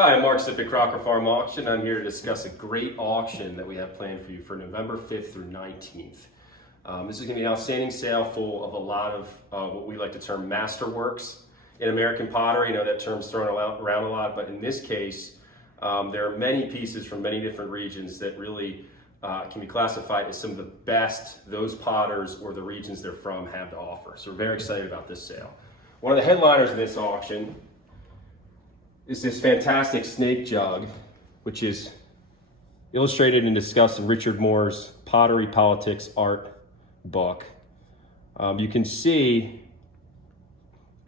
Hi, I'm Mark Sippy, Crocker Farm Auction. I'm here to discuss a great auction that we have planned for you for November 5th through 19th. This is going to be an outstanding sale full of a lot of what we like to term masterworks in American pottery. I know that term's thrown around a lot, but in this case, there are many pieces from many different regions that really can be classified as some of the best those potters or the regions they're from have to offer. So we're very excited about this sale. One of the headliners of this auction is this fantastic snake jug, which is illustrated and discussed in Richard Moore's Pottery, Politics, Art book. You can see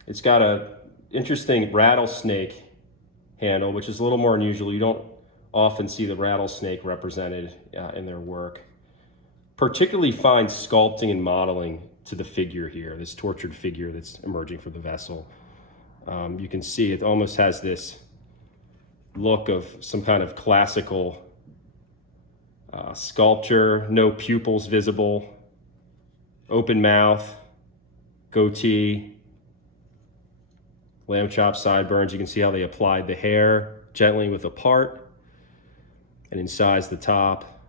it's got an interesting rattlesnake handle, which is a little more unusual. You don't often see the rattlesnake represented in their work. Particularly fine sculpting and modeling to the figure here, this tortured figure that's emerging from the vessel. You can see it almost has this look of some kind of classical sculpture, no pupils visible, open mouth, goatee, lamb chop sideburns. You can see how they applied the hair gently with a part and incised the top.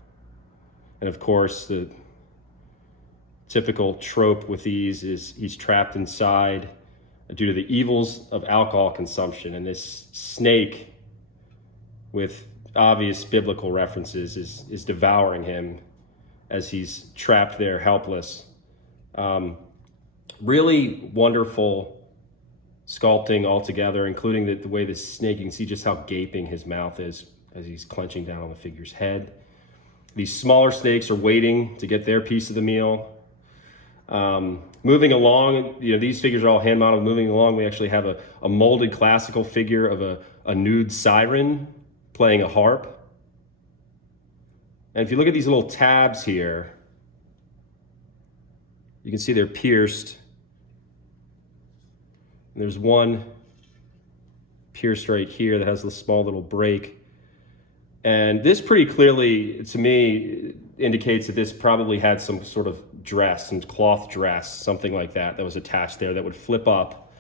And of course, the typical trope with these is he's trapped inside due to the evils of alcohol consumption, and this snake with obvious biblical references is devouring him as he's trapped there helpless. Really wonderful sculpting altogether, including the way the snake, you can see just how gaping his mouth is as he's clenching down on the figure's head. These smaller snakes are waiting to get their piece of the meal. Moving along, these figures are all hand modeled. Moving along, we actually have a molded classical figure of a nude siren playing a harp. And if you look at these little tabs here, you can see they're pierced. And there's one pierced right here that has a small little break. And this pretty clearly, to me, indicates that this probably had some sort of dress, some cloth dress, something like that was attached there that would flip up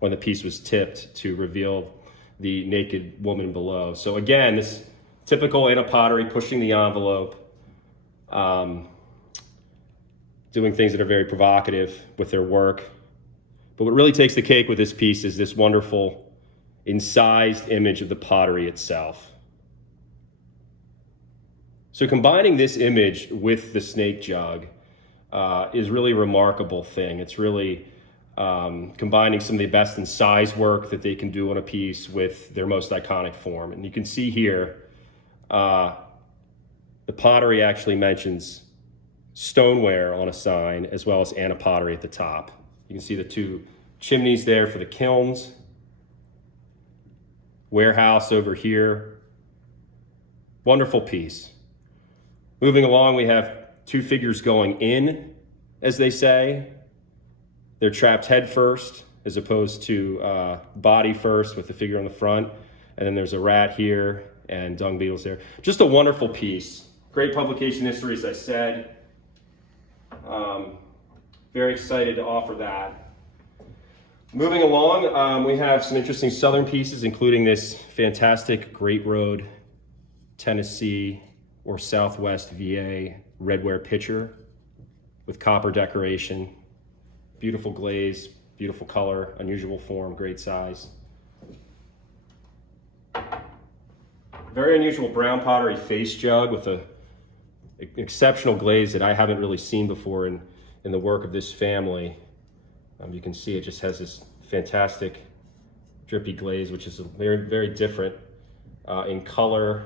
when the piece was tipped to reveal the naked woman below. So again, this typical in a pottery, pushing the envelope, doing things that are very provocative with their work. But what really takes the cake with this piece is this wonderful incised image of the pottery itself. So combining this image with the snake jug is really a remarkable thing. It's really combining some of the best in size work that they can do on a piece with their most iconic form. And you can see here, the pottery actually mentions Stoneware on a sign, as well as Anna Pottery at the top. You can see the two chimneys there for the kilns. Warehouse over here. Wonderful piece. Moving along, we have two figures going in, as they say. They're trapped head first, as opposed to body first with the figure on the front. And then there's a rat here and dung beetles there. Just a wonderful piece. Great publication history, as I said. Very excited to offer that. Moving along, we have some interesting southern pieces, including this fantastic Great Road, Tennessee, or Southwest VA Redware pitcher with copper decoration, beautiful glaze, beautiful color, unusual form, great size. Very unusual brown pottery face jug with an exceptional glaze that I haven't really seen before in the work of this family. You can see it just has this fantastic drippy glaze, which is very, very different in color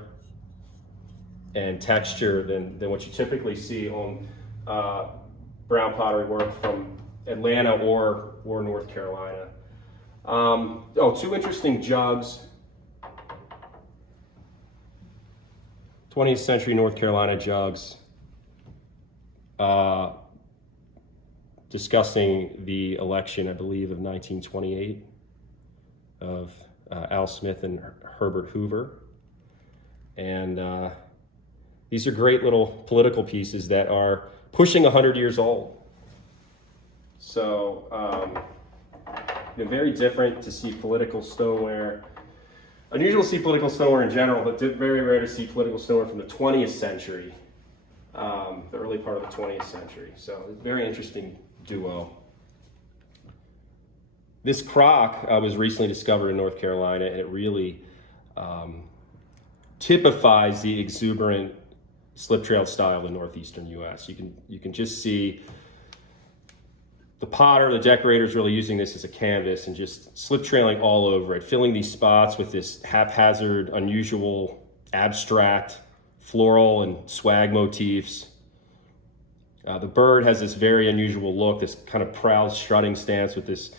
and texture than what you typically see on brown pottery work from Atlanta or North Carolina. Two interesting jugs. 20th century North Carolina jugs discussing the election, I believe, of 1928 of Al Smith and Herbert Hoover. And these are great little political pieces that are pushing 100 years old. So very different to see political stoneware Unusual to see political stoneware in general, but very rare to see political stoneware from the 20th century, the early part of the 20th century. So very interesting duo. This crock was recently discovered in North Carolina, and it really typifies the exuberant slip trail style of the northeastern U.S. You can just see the potter, the decorators really using this as a canvas and just slip trailing all over it, filling these spots with this haphazard, unusual, abstract, floral and swag motifs. The bird has this very unusual look, this kind of proud strutting stance with this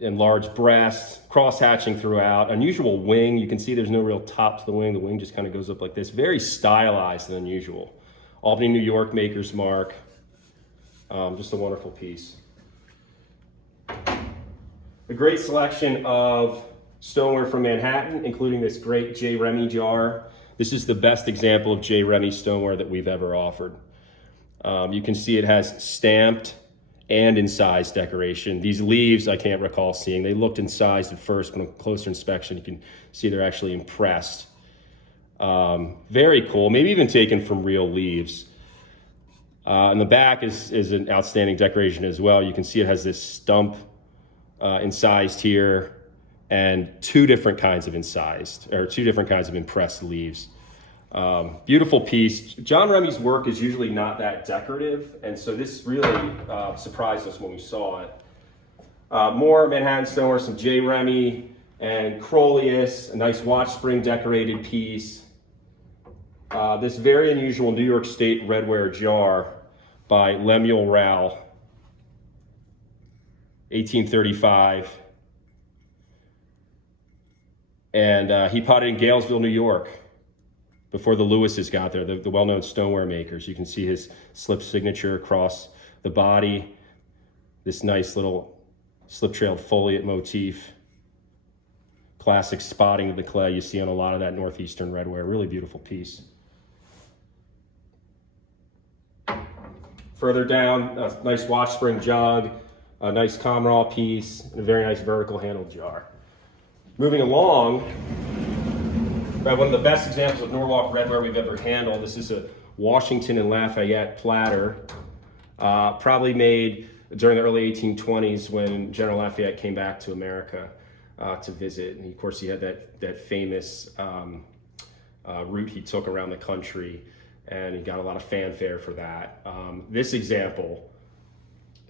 enlarged breast, cross-hatching throughout, unusual wing. You can see there's no real top to the wing. The wing just kind of goes up like this. Very stylized and unusual. Albany, New York, Maker's Mark. Just a wonderful piece. A great selection of stoneware from Manhattan, including this great J. Remy jar. This is the best example of J. Remy stoneware that we've ever offered. You can see it has stamped and incised decoration. These leaves, I can't recall seeing. They looked incised at first, but on closer inspection, you can see they're actually impressed. Very cool, maybe even taken from real leaves. And the back is an outstanding decoration as well. You can see it has this stump incised here and two different kinds of impressed leaves. Beautiful piece. John Remy's work is usually not that decorative, and so this really surprised us when we saw it. More Manhattan stoneware, some J. Remy and Crolius, a nice watch spring decorated piece. This very unusual New York State Redware jar by Lemuel Rowell, 1835. And he potted in Galesville, New York, before the Lewises got there, the well-known stoneware makers. You can see his slip signature across the body, this nice little slip-trailed foliate motif, classic spotting of the clay you see on a lot of that northeastern redware. Really beautiful piece. Further down, a nice watch spring jug, a nice Comraw piece, and a very nice vertical handled jar. Moving along, we have one of the best examples of Norwalk redware we've ever handled. This is a Washington and Lafayette platter, probably made during the early 1820s when General Lafayette came back to America to visit. And of course, he had that famous route he took around the country, and he got a lot of fanfare for that. This example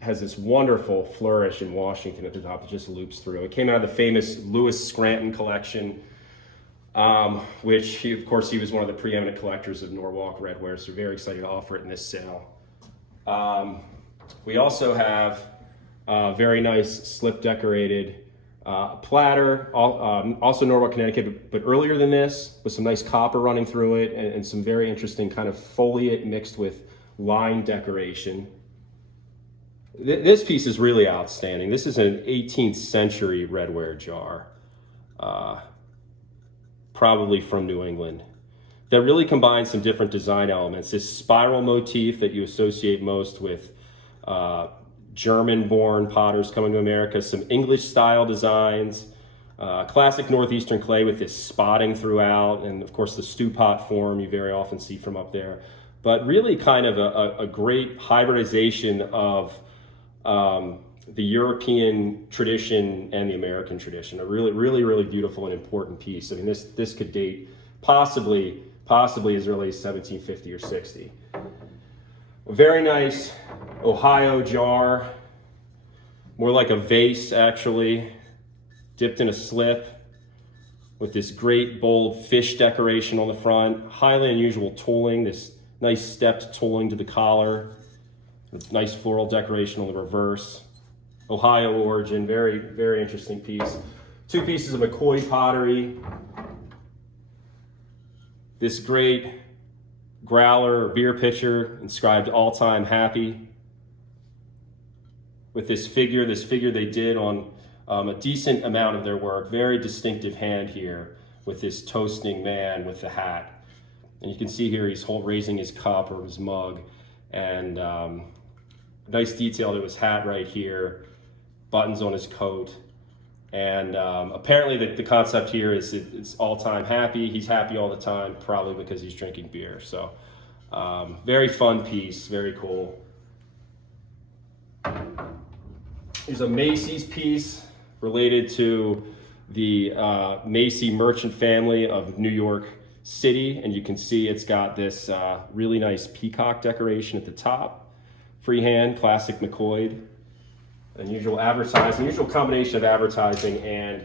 has this wonderful flourish in Washington at the top that just loops through. It came out of the famous Lewis Scranton collection, which he was one of the preeminent collectors of Norwalk redware, so very excited to offer it in this sale. We also have a very nice slip decorated platter, also Norwalk, Connecticut, but earlier than this, with some nice copper running through it and some very interesting kind of foliate mixed with line decoration. This piece is really outstanding. This is an 18th century redware jar, probably from New England, that really combines some different design elements. This spiral motif that you associate most with German-born potters coming to America, some English-style designs, classic northeastern clay with this spotting throughout, and of course the stew pot form you very often see from up there. But really kind of a great hybridization of the European tradition and the American tradition. A really beautiful and important piece. I mean, this could date possibly as early as 1750 or 60. A very nice Ohio jar, more like a vase actually, dipped in a slip with this great bold fish decoration on the front, highly unusual tooling, this nice stepped tooling to the collar, nice floral decoration on the reverse. Ohio origin, very interesting piece. Two pieces of McCoy pottery. This great growler or beer pitcher inscribed "All Time Happy." With this figure they did on a decent amount of their work. Very distinctive hand here with this toasting man with the hat. And you can see here he's raising his cup or his mug, and nice detail to his hat right here, buttons on his coat, And apparently the concept here is it's all-time happy. He's happy all the time, probably because he's drinking beer. So very fun piece, very cool. Here's a Macy's piece related to the Macy merchant family of New York City. And you can see it's got this really nice peacock decoration at the top. Freehand, classic McCoy. Unusual advertising, unusual combination of advertising and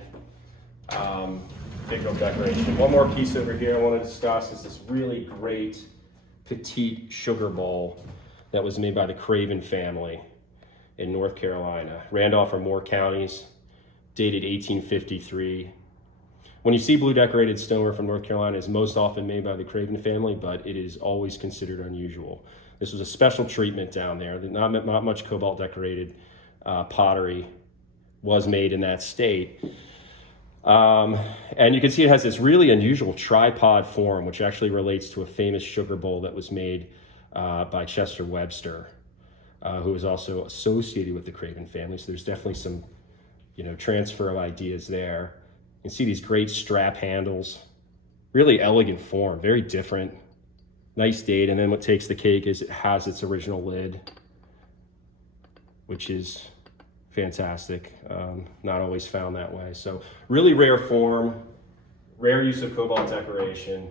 pickup decoration. One more piece over here I want to discuss is this really great petite sugar bowl that was made by the Craven family in North Carolina. Randolph or Moore counties, dated 1853. When you see blue decorated stoneware from North Carolina, it's most often made by the Craven family, but it is always considered unusual. This was a special treatment down there. Not much cobalt decorated pottery was made in that state. And you can see it has this really unusual tripod form, which actually relates to a famous sugar bowl that was made by Chester Webster, who was also associated with the Craven family. So there's definitely some, transfer of ideas there. You can see these great strap handles, really elegant form, very different, nice date. And then what takes the cake is it has its original lid, which is fantastic. Not always found that way. So really rare form, rare use of cobalt decoration.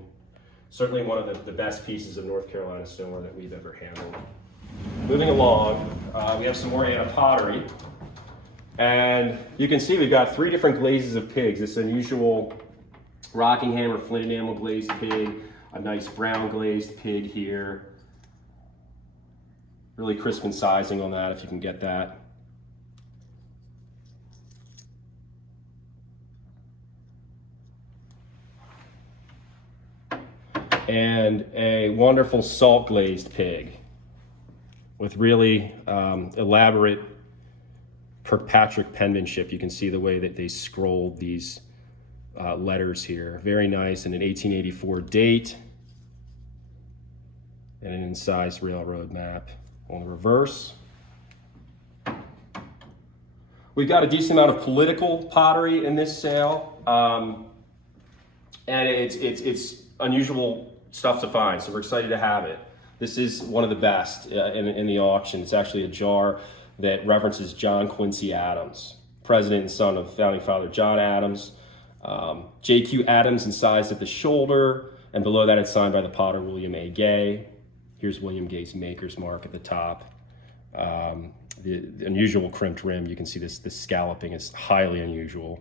Certainly one of the best pieces of North Carolina stoneware that we've ever handled. Moving along, we have some more Anna pottery. And you can see we've got 3 different glazes of pigs. This unusual Rockingham or flint enamel glazed pig, a nice brown glazed pig here. Really crisp in sizing on that if you can get that. And a wonderful salt glazed pig with really elaborate Kirkpatrick penmanship. You can see the way that they scrolled these letters here. Very nice, and an 1884 date and an incised railroad map on the reverse. We've got a decent amount of political pottery in this sale, and it's unusual stuff to find, so we're excited to have it. This is one of the best in the auction. It's actually a jar that references John Quincy Adams, president and son of founding father John Adams. J.Q. Adams incised at the shoulder, and below that it's signed by the potter William A. Gay. Here's William Gay's maker's mark at the top. The unusual crimped rim, you can see this scalloping is highly unusual.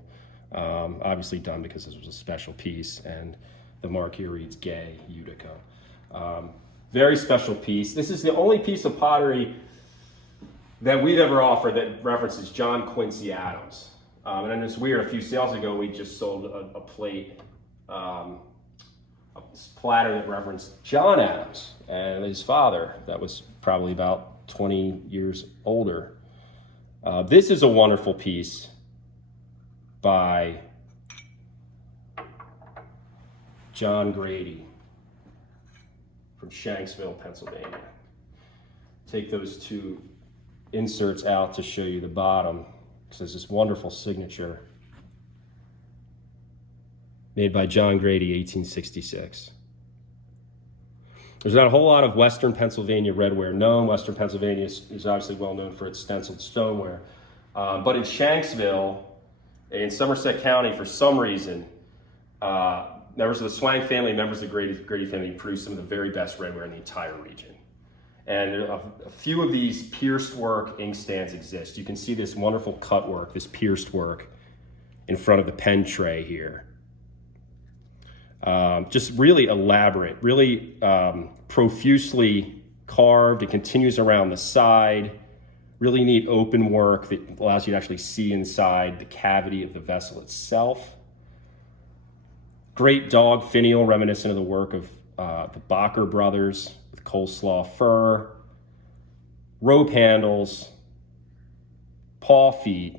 Obviously done because this was a special piece, and the mark here reads Gay, Utica. Very special piece. This is the only piece of pottery that we've ever offered that references John Quincy Adams. And then it's weird, a few sales ago, we just sold a plate, a platter that referenced John Adams and his father that was probably about 20 years older. This is a wonderful piece by John Grady from Shanksville, Pennsylvania. Take those 2 inserts out to show you the bottom. It says this wonderful signature made by John Grady, 1866. There's not a whole lot of Western Pennsylvania redware known. Western Pennsylvania is obviously well known for its stenciled stoneware. But in Shanksville, in Somerset County, for some reason, members of the Swan family, members of the Grady family produced some of the very best redware in the entire region. And a few of these pierced work inkstands exist. You can see this wonderful cut work, this pierced work in front of the pen tray here. Just really elaborate, really profusely carved. It continues around the side. Really neat open work that allows you to actually see inside the cavity of the vessel itself. Great dog finial reminiscent of the work of the Bacher brothers with coleslaw fur. Rope handles, paw feet.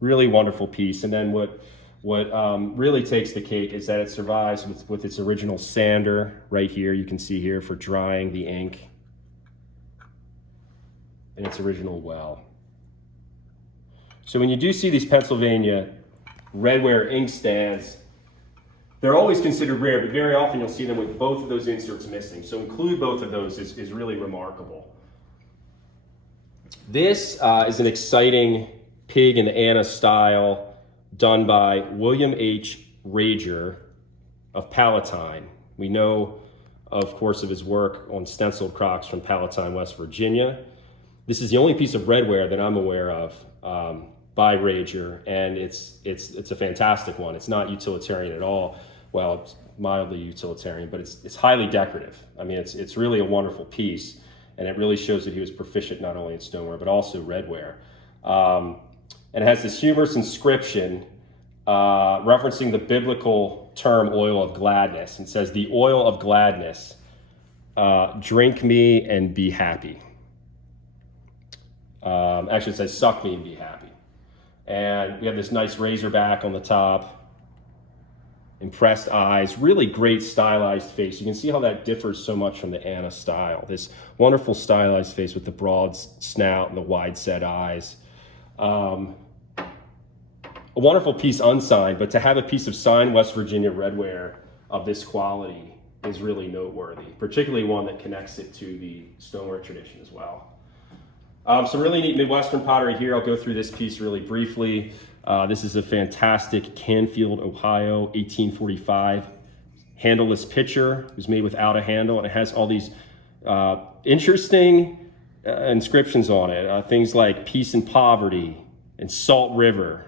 Really wonderful piece. And then what really takes the cake is that it survives with its original sander right here. You can see here for drying the ink in its original well. So when you do see these Pennsylvania Redware inkstands, they're always considered rare, but very often you'll see them with both of those inserts missing. So include both of those is really remarkable. This is an exciting pig in the Anna style done by William H. Rager of Palatine. We know, of course, of his work on stenciled crocks from Palatine, West Virginia. This is the only piece of redware that I'm aware of by Rager, and it's a fantastic one. It's not utilitarian at all. Well, it's mildly utilitarian, but it's highly decorative. I mean, it's really a wonderful piece, and it really shows that he was proficient not only in stoneware, but also redware. And it has this humorous inscription referencing the biblical term oil of gladness. It says, "The oil of gladness, drink me and be happy." Actually, it says, "Suck me and be happy." And we have this nice razorback on the top, impressed eyes, really great stylized face. You can see how that differs so much from the Anna style. This wonderful stylized face with the broad snout and the wide set eyes. A wonderful piece unsigned, but to have a piece of signed West Virginia redware of this quality is really noteworthy, particularly one that connects it to the stoneware tradition as well. Some really neat Midwestern pottery here. I'll go through this piece really briefly. This is a fantastic Canfield, Ohio, 1845 handleless pitcher. It was made without a handle, and it has all these interesting inscriptions on it. Things like peace and poverty, and Salt River,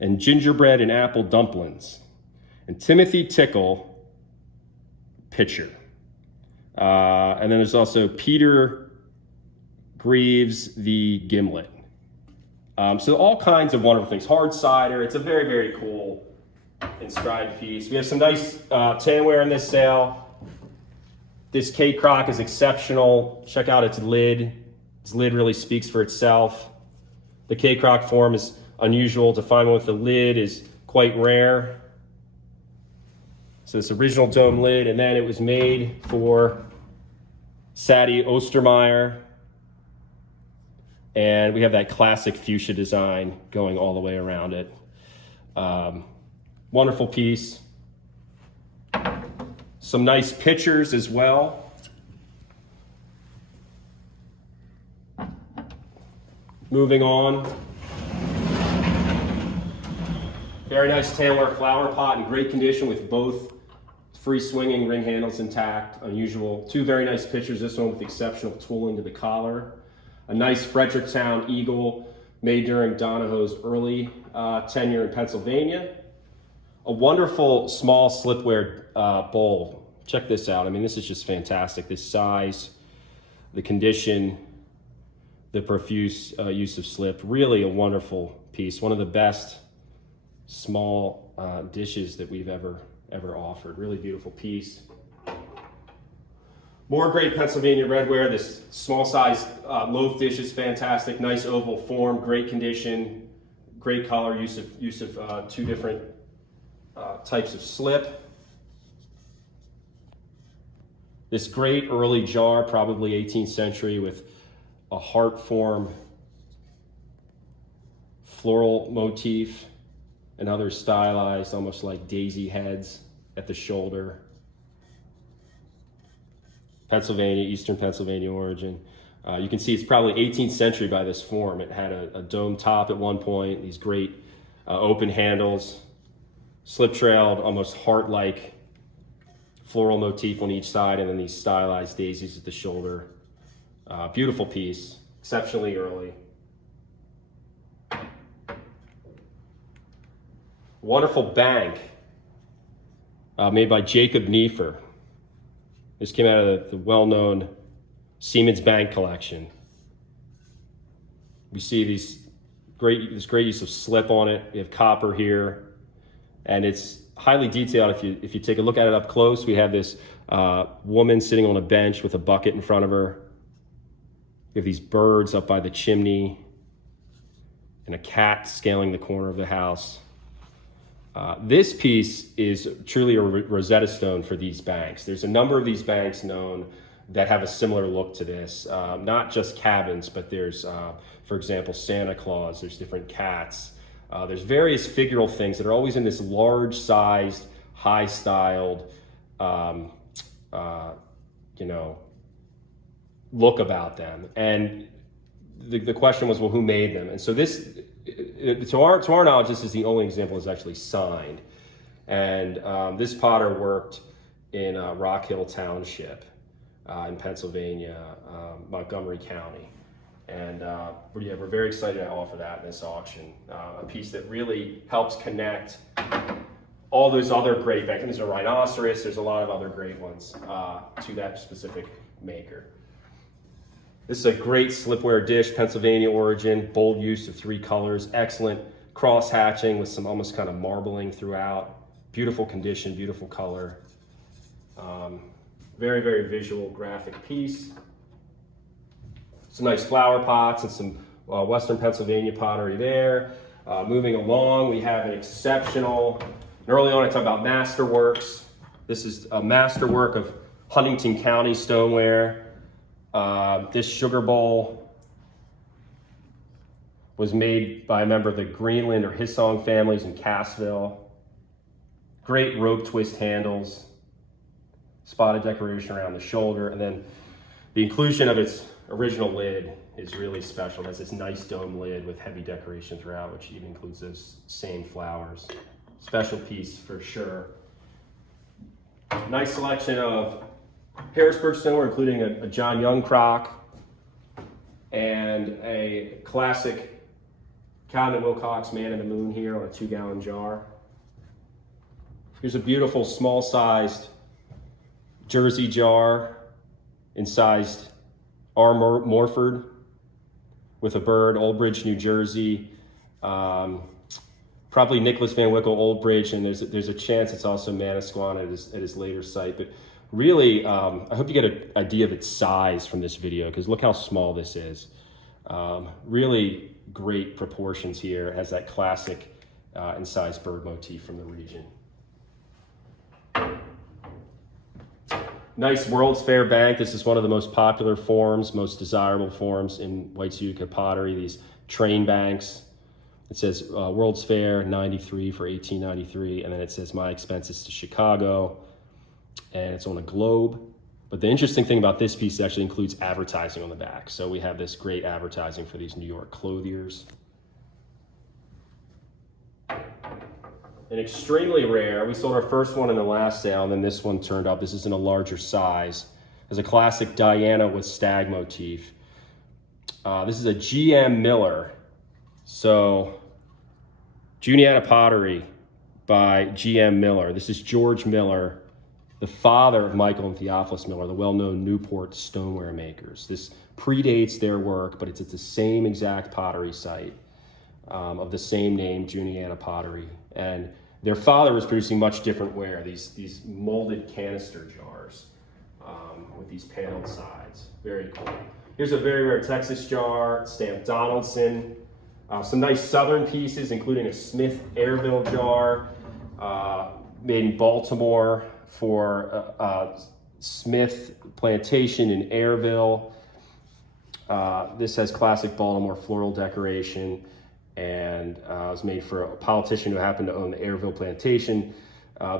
and gingerbread and apple dumplings, and Timothy Tickle pitcher. And then there's also Peter Greaves the gimlet. So all kinds of wonderful things. Hard cider. It's a very, very cool inscribed piece. We have some nice tinware in this sale. This K crock is exceptional. Check out its lid. Its lid really speaks for itself. The K crock form is unusual. To find one with the lid is quite rare. So this original dome lid, and then it was made for Sadie Ostermeyer. And we have that classic fuchsia design going all the way around it. Wonderful piece. Some nice pictures as well. Moving on. Very nice tinware flower pot in great condition with both free swinging ring handles intact. Unusual. Two very nice pictures. This one with exceptional tooling to the collar. A nice Fredericktown eagle made during Donahoe's early tenure in Pennsylvania. A wonderful small slipware bowl. Check this out. I mean, this is just fantastic. This size, the condition, the profuse use of slip. Really a wonderful piece. One of the best small dishes that we've ever offered. Really beautiful piece. More great Pennsylvania redware. This small size loaf dish is fantastic. Nice oval form, great condition, great color, use of two different types of slip. This great early jar, probably 18th century, with a heart form floral motif and other stylized, almost like daisy heads at the shoulder. Pennsylvania, Eastern Pennsylvania origin. You can see it's probably 18th century by this form. It had a dome top at one point, these great open handles, slip-trailed, almost heart-like floral motif on each side, and then these stylized daisies at the shoulder. Beautiful piece, exceptionally early. Wonderful bank made by Jacob Neefer. This came out of the well-known Siemens Bank collection. We see this great use of slip on it. We have copper here, and it's highly detailed. If you take a look at it up close, we have this woman sitting on a bench with a bucket in front of her. We have these birds up by the chimney, and a cat scaling the corner of the house. This piece is truly a Rosetta Stone for these banks. There's a number of these banks known that have a similar look to this. Not just cabins, but there's, for example, Santa Claus, there's different cats. There's various figural things that are always in this large-sized, high-styled, you know, look about them. And the question was, well, who made them? And so this, to our knowledge, this is the only example that's actually signed. And this potter worked in Rock Hill Township in Pennsylvania, Montgomery County. And we're very excited to offer that in this auction. A piece that really helps connect all those other great banks. There's a rhinoceros, there's a lot of other great ones to that specific maker. This is a great slipware dish, Pennsylvania origin, bold use of 3 colors, excellent cross hatching with some almost kind of marbling throughout. Beautiful condition, beautiful color. Very, very visual, graphic piece. Some nice flower pots and some Western Pennsylvania pottery there. Moving along, we have an exceptional, and early on I talked about masterworks. This is a masterwork of Huntington County stoneware. This sugar bowl was made by a member of the Greenland or Hissong families in Cassville. Great rope twist handles, spotted decoration around the shoulder, and then the inclusion of its original lid is really special. It has this nice dome lid with heavy decoration throughout, which even includes those same flowers. Special piece for sure. Nice selection of Harrisburg stoneware, including a John Young crock and a classic Calvin Wilcox Man in the Moon here on a 2-gallon jar. Here's a beautiful small-sized Jersey jar, incised R. Morford with a bird, Old Bridge, New Jersey. Probably Nicholas Van Wickle, Old Bridge, and there's a chance it's also Manasquan at his later site. But really, I hope you get an idea of its size from this video, because look how small this is. Really great proportions here. It has that classic incised bird motif from the region. Nice World's Fair bank. This is one of the most popular forms, most desirable forms in White's Utica pottery, these train banks. It says World's Fair 93 for 1893, and then it says my expenses to Chicago, and it's on a globe. But the interesting thing about this piece actually includes advertising on the back. So we have this great advertising for these New York clothiers. And extremely rare, we sold our first one in the last sale, and then this one turned up. This is in a larger size. There's a classic Diana with stag motif. This is a G.M. Miller. So, Juniata Pottery by G.M. Miller. This is George Miller, the father of Michael and Theophilus Miller, the well-known Newport stoneware makers. This predates their work, but it's at the same exact pottery site of the same name, Juniata Pottery. And their father was producing much different ware, these molded canister jars with these paneled sides. Very cool. Here's a very rare Texas jar, stamped Donaldson. Some nice southern pieces, including a Smith Airville jar made in Baltimore for Smith Plantation in Airville. This has classic Baltimore floral decoration, and was made for a politician who happened to own the Airville Plantation.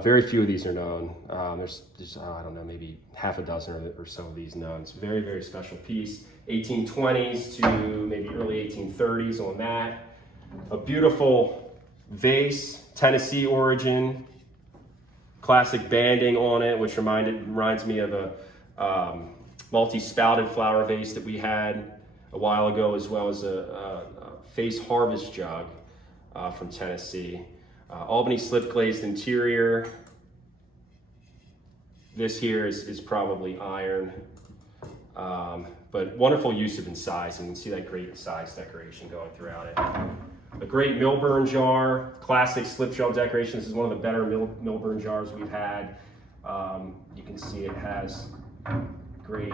Very few of these are known. There's I don't know, maybe half a dozen or so of these known. It's a very, very special piece. 1820s to maybe early 1830s on that. A beautiful vase, Tennessee origin, classic banding on it, which reminds me of a multi-spouted flower vase that we had a while ago, as well as a face Harvest Jug from Tennessee. Albany slip glazed interior. This here is probably iron, but wonderful use of incising. You can see that great incised decoration going throughout it. A great Millburn jar, classic slip shell decoration. This is one of the better Millburn jars we've had. You can see it has great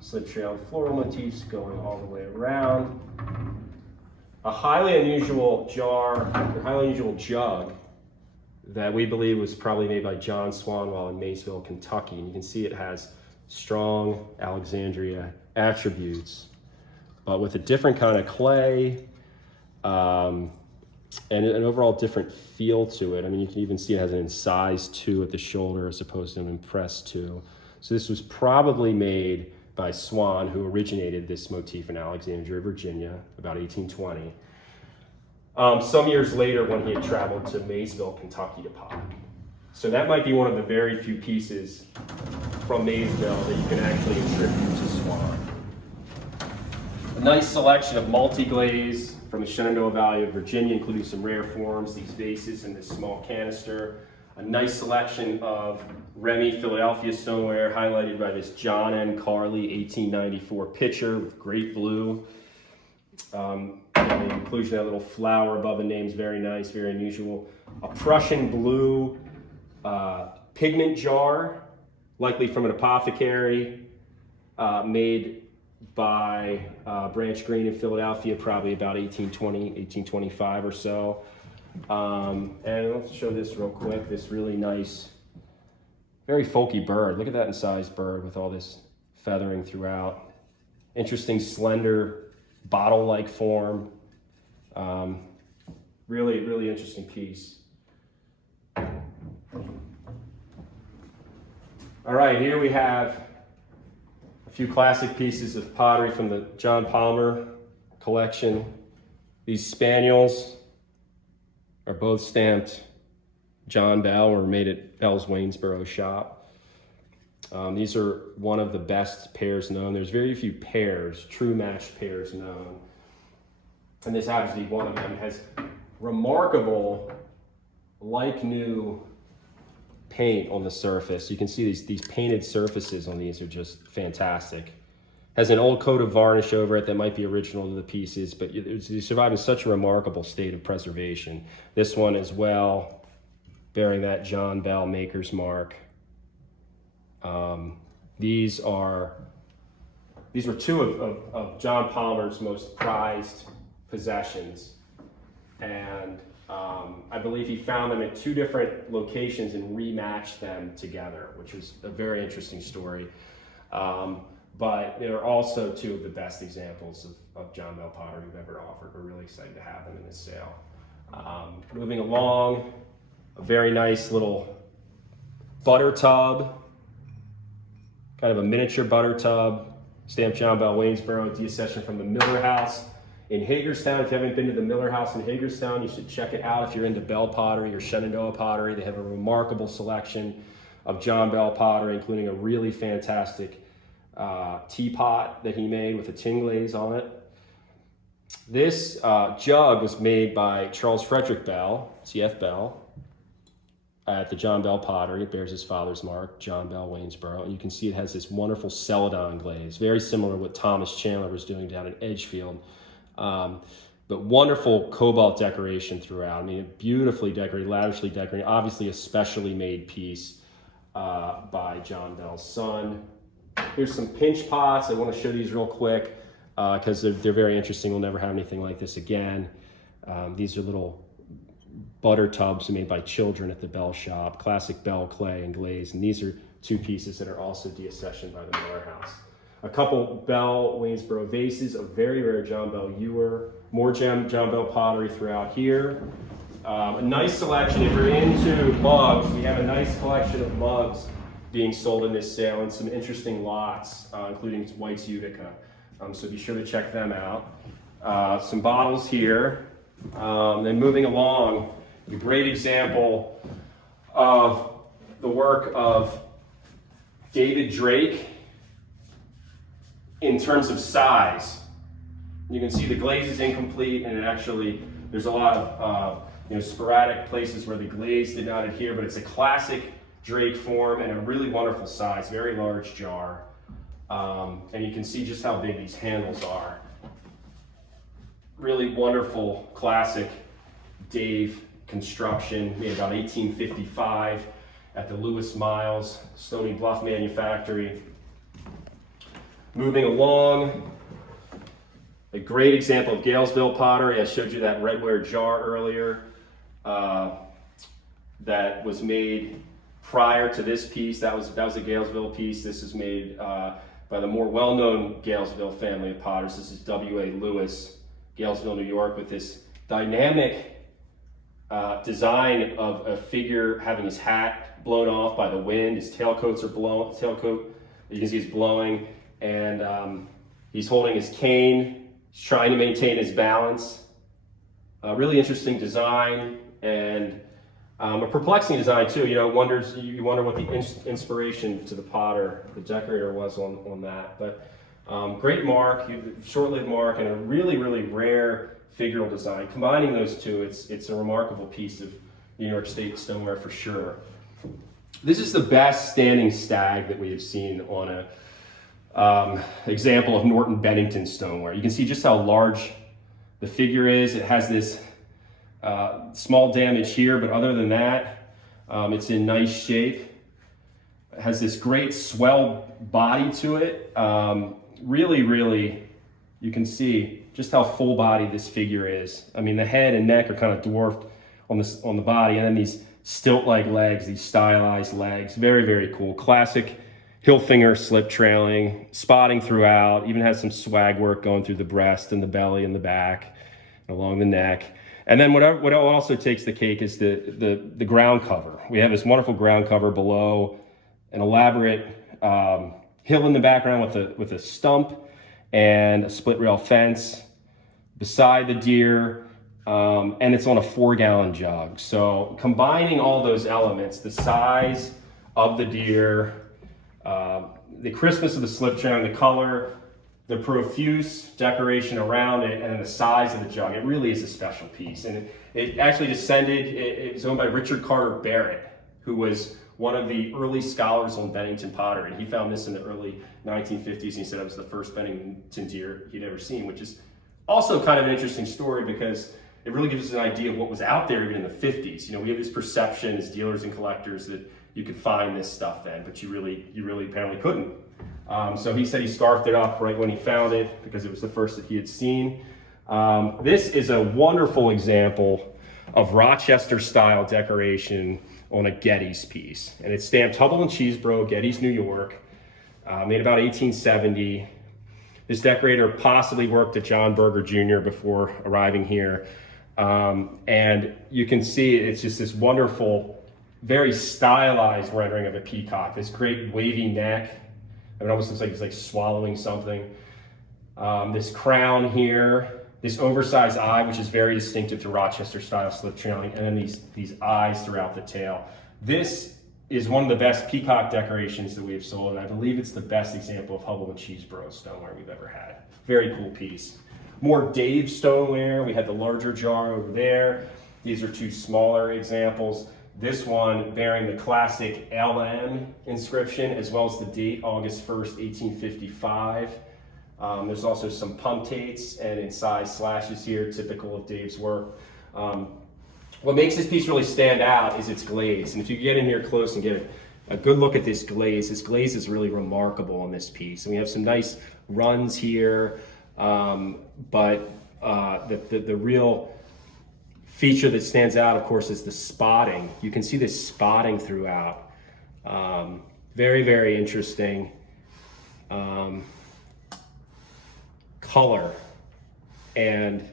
slip shell floral motifs going all the way around. A highly unusual jar, or highly unusual jug that we believe was probably made by John Swan while in Maysville, Kentucky. And you can see it has strong Alexandria attributes, but with a different kind of clay, and an overall different feel to it. I mean, you can even see it has an incised 2 at the shoulder as opposed to an impressed 2. So this was probably made by Swan, who originated this motif in Alexandria, Virginia, about 1820. Some years later when he had traveled to Maysville, Kentucky to pot. So that might be one of the very few pieces from Maysville that you can actually attribute to Swan. A nice selection of multi-glaze from the Shenandoah Valley of Virginia, including some rare forms, these vases and this small canister. A nice selection of Remy Philadelphia stoneware, highlighted by this John N. Carley 1894 pitcher with great blue. The inclusion of that little flower above the name is very nice, very unusual. A Prussian blue pigment jar, likely from an apothecary, made by Branch Green in Philadelphia, probably about 1820, 1825 or so. And let's show this real quick, this really nice, very folky bird. Look at that incised bird with all this feathering throughout. Interesting, slender, bottle-like form. Really, really interesting piece. All right, here we have a few classic pieces of pottery from the John Palmer collection. These spaniels are both stamped John Bell, or made at Bell's Waynesboro shop. These are one of the best pairs known. There's very few pairs, true matched pairs known. And this happens to be one of them. It has remarkable, like new paint on the surface. You can see these painted surfaces on these are just fantastic. Has an old coat of varnish over it that might be original to the pieces, but they survive in such a remarkable state of preservation. This one as well, bearing that John Bell maker's mark. These were two of John Palmer's most prized possessions, and I believe he found them at 2 different locations and rematched them together, which was a very interesting story. But they're also 2 of the best examples of John Bell pottery we've ever offered. We're really excited to have them in this sale. Moving along, a very nice little butter tub, kind of a miniature butter tub, stamped John Bell Waynesboro, deaccession from the Miller House in Hagerstown. If you haven't been to the Miller House in Hagerstown, you should check it out if you're into Bell pottery or Shenandoah pottery. They have a remarkable selection of John Bell pottery, including a really fantastic teapot that he made with a tin glaze on it. This jug was made by Charles Frederick Bell, C.F. Bell, at the John Bell Pottery. It bears his father's mark, John Bell Waynesboro. And you can see it has this wonderful celadon glaze, very similar to what Thomas Chandler was doing down in Edgefield. But wonderful cobalt decoration throughout. I mean, beautifully decorated, lavishly decorated, obviously a specially made piece by John Bell's son. Here's some pinch pots. I want to show these real quick because they're very interesting. We'll never have anything like this again. These are little butter tubs made by children at the Bell shop, classic Bell clay and glaze. And these are 2 pieces that are also deaccessioned by the Miller House. A couple Bell Waynesboro vases, a very rare John Bell ewer, more John Bell pottery throughout here. A nice selection. If you're into mugs, we have a nice collection of mugs being sold in this sale, and some interesting lots, including White's Utica. So be sure to check them out. Some bottles here. Then moving along, a great example of the work of David Drake in terms of size. You can see the glaze is incomplete, and there's a lot of sporadic places where the glaze did not adhere, but it's a classic Drake form and a really wonderful size, very large jar. And you can see just how big these handles are. Really wonderful, classic Dave construction, made about 1855 at the Lewis Miles Stony Bluff Manufactory. Moving along, a great example of Galesville pottery. I showed you that Redware jar earlier that was made prior to this piece. That was a Galesville piece. This is made by the more well-known Galesville family of potters. This is W.A. Lewis, Galesville, New York, with this dynamic design of a figure having his hat blown off by the wind. His tailcoat, you can see, is blowing, and he's holding his cane. He's trying to maintain his balance. Really interesting design, and a perplexing design too. You wonder what the inspiration to the potter, the decorator, was on that. But great mark, short-lived mark, and a really, really rare figural design. Combining those two, it's a remarkable piece of New York State stoneware for sure. This is the best standing stag that we have seen on a example of Norton Bennington stoneware. You can see just how large the figure is. It has this small damage here, but other than that, it's in nice shape. It has this great swell body to it. Really, really, you can see just how full body this figure is. I mean, the head and neck are kind of dwarfed on the body, and then these stilt-like legs, these stylized legs. Very, very cool. Classic hill finger slip trailing, spotting throughout, even has some swag work going through the breast and the belly and the back, along the neck. And then what also takes the cake is the ground cover. We have this wonderful ground cover below, an elaborate hill in the background with a stump and a split rail fence beside the deer, and it's on a 4-gallon jug. So combining all those elements, the size of the deer, the crispness of the slip trim, the color, the profuse decoration around it, and the size of the jug, it really is a special piece. And it actually descended, it was owned by Richard Carter Barrett, who was one of the early scholars on Bennington pottery. He found this in the early 1950s, and he said it was the first Bennington deer he'd ever seen, which is also kind of an interesting story because it really gives us an idea of what was out there even in the 50s. We have this perception as dealers and collectors that you could find this stuff then, but you really apparently couldn't. So he said he scarfed it up right when he found it because it was the first that he had seen. This is a wonderful example of Rochester style decoration on a Getty's piece. And it's stamped Hubble and Cheesebro, Getty's, New York, made about 1870. This decorator possibly worked at John Berger Jr. before arriving here. And you can see it's just this wonderful, very stylized rendering of a peacock, this great wavy neck. It almost looks like he's like swallowing something. This crown here, this oversized eye, which is very distinctive to Rochester style slip trailing, and then these eyes throughout the tail. This is one of the best peacock decorations that we've sold, and I believe it's the best example of Hubble and Cheesebro stoneware we've ever had. Very cool piece. More Dave stoneware. We had the larger jar over there. These are two smaller examples. This one bearing the classic LM inscription as well as the date, August 1st, 1855. There's also some punctates and incised slashes here, typical of Dave's work. What makes this piece really stand out is its glaze. And if you get in here close and get a good look at this glaze is really remarkable on this piece. And we have some nice runs here, but the real feature that stands out, of course, is the spotting. You can see this spotting throughout. Very, very interesting color and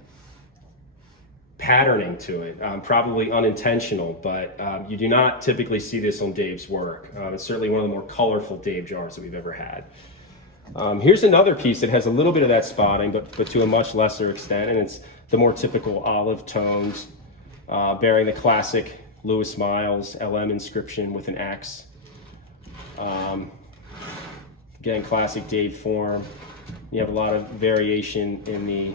patterning to it. Probably unintentional, but you do not typically see this on Dave's work. It's certainly one of the more colorful Dave jars that we've ever had. Here's another piece that has a little bit of that spotting, but to a much lesser extent, and it's the more typical olive tones, bearing the classic Lewis Miles LM inscription with an X. Again, classic Dave form. You have a lot of variation in the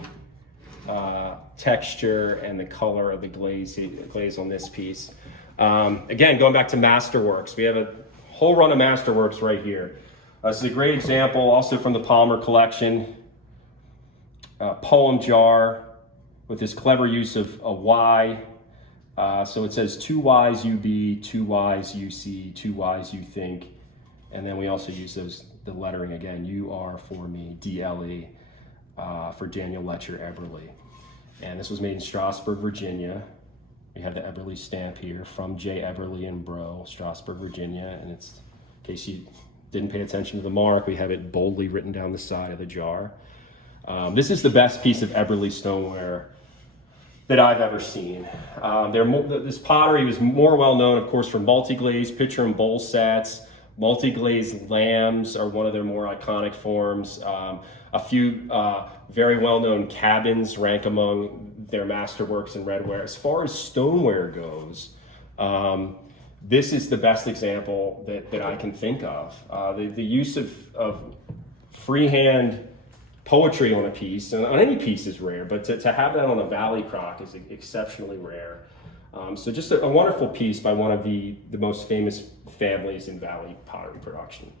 texture and the color of the glaze on this piece. Again, going back to Masterworks, we have a whole run of Masterworks right here. This is a great example, also from the Palmer collection. Poem jar with this clever use of a Y. So it says 2 Ys you be, 2 Ys you see, 2 Ys you think. And then we also use the lettering again, you are for me, DLE, for Daniel Letcher Eberly. And this was made in Strasburg, Virginia. We have the Eberly stamp here from J. Eberly and Bro, Strasburg, Virginia. And it's, in case you didn't pay attention to the mark, we have it boldly written down the side of the jar. This is the best piece of Eberly stoneware that I've ever seen. This pottery was more well known, of course, for multi-glazed pitcher and bowl sets. Multi-glazed lambs are one of their more iconic forms. A few very well-known cabins rank among their masterworks in redware. As far as stoneware goes, this is the best example that I can think of. The use of freehand poetry on a piece, on any piece is rare, but to have that on a valley crock is exceptionally rare. So just a wonderful piece by one of the most famous families in valley pottery production.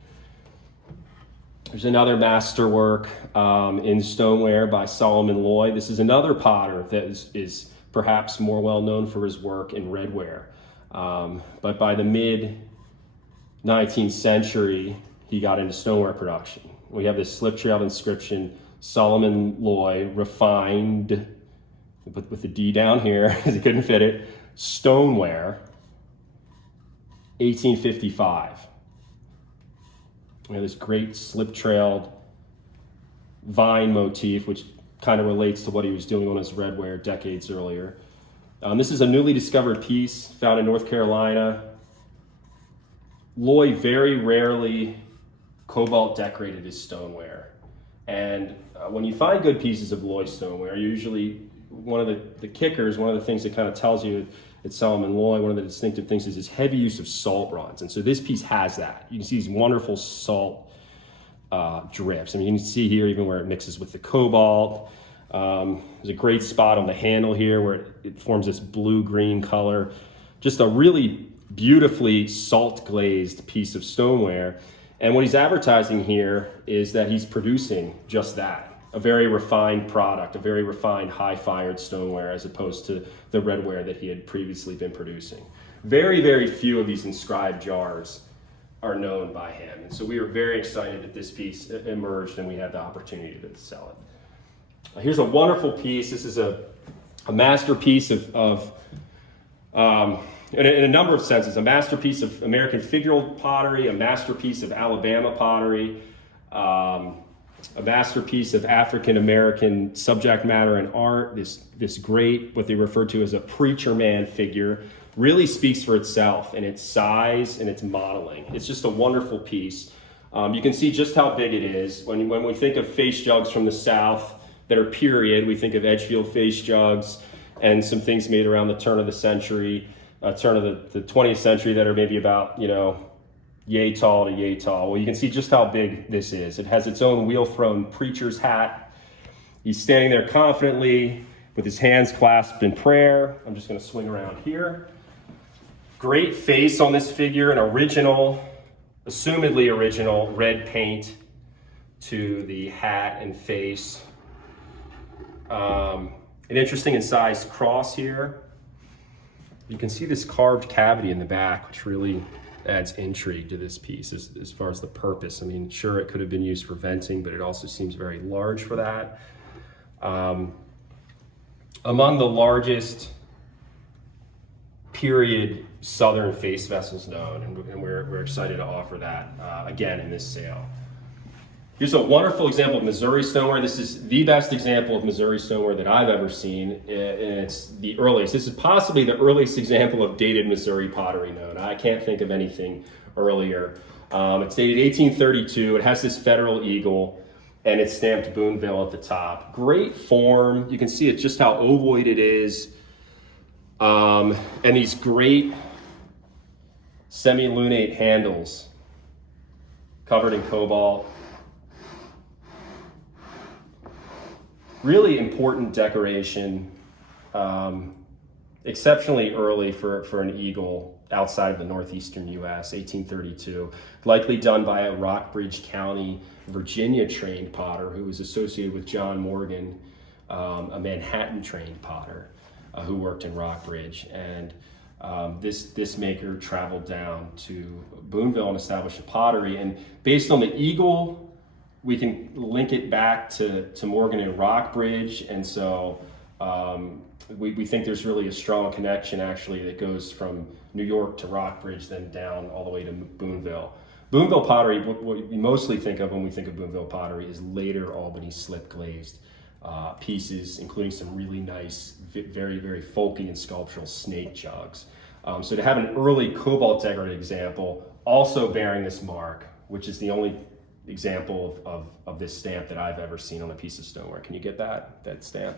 There's another masterwork in stoneware by Solomon Lloyd. This is another potter that is perhaps more well known for his work in redware. But by the mid 19th century, he got into stoneware production. We have this slip-trailed inscription, Solomon Lloyd, refined, with the D down here, because he couldn't fit it, stoneware, 1855. We have this great slip-trailed vine motif, which kind of relates to what he was doing on his redware decades earlier. This is a newly discovered piece found in North Carolina. Lloyd very rarely cobalt decorated his stoneware. And when you find good pieces of Lloyd stoneware, usually one of the kickers, one of the things that kind of tells you it's Solomon Lloyd, one of the distinctive things is his heavy use of salt rods. And so this piece has that. You can see these wonderful salt drips. I mean, you can see here even where it mixes with the cobalt. There's a great spot on the handle here where it forms this blue-green color. Just a really beautifully salt-glazed piece of stoneware. And what he's advertising here is that he's producing just that, a very refined product, a very refined high-fired stoneware as opposed to the redware that he had previously been producing. Very, very few of these inscribed jars are known by him. And so we were very excited that this piece emerged and we had the opportunity to sell it. Here's a wonderful piece. This is a masterpiece in a number of senses, a masterpiece of American figural pottery, a masterpiece of Alabama pottery, a masterpiece of African-American subject matter and art. This great, what they refer to as a preacher man figure, really speaks for itself in its size and its modeling. It's just a wonderful piece. You can see just how big it is. When we think of face jugs from the South that are period, we think of Edgefield face jugs and some things made around the turn of the century, turn of the 20th century that are maybe about, yay tall to yay tall. Well, you can see just how big this is. It has its own wheel-thrown preacher's hat. He's standing there confidently with his hands clasped in prayer. I'm just going to swing around here. Great face on this figure, an original, assumedly original red paint to the hat and face. An interesting incised cross here. You can see this carved cavity in the back, which really adds intrigue to this piece as far as the purpose. I mean, sure, it could have been used for venting, but it also seems very large for that. Among the largest period Southern face vessels known, and we're excited to offer that again in this sale. Here's a wonderful example of Missouri stoneware. This is the best example of Missouri stoneware that I've ever seen, and it's the earliest. This is possibly the earliest example of dated Missouri pottery known. I can't think of anything earlier. It's dated 1832. It has this federal eagle, and it's stamped Boonville at the top. Great form. You can see it just how ovoid it is. And these great semi-lunate handles covered in cobalt. Really important decoration, exceptionally early for an eagle outside of the northeastern U.S., 1832, likely done by a Rockbridge County, Virginia trained potter who was associated with John Morgan, a Manhattan trained potter who worked in Rockbridge. And this maker traveled down to Boonville and established a pottery. And based on the eagle, we can link it back to Morgan and Rockbridge. And so We think there's really a strong connection actually that goes from New York to Rockbridge, then down all the way to Boonville. Boonville pottery, what we mostly think of when we think of Boonville pottery is later Albany slip glazed pieces, including some really nice, very, very folky and sculptural snake jugs. So to have an early cobalt decorated example also bearing this mark, which is the only example of this stamp that I've ever seen on a piece of stoneware. Can you get that stamp?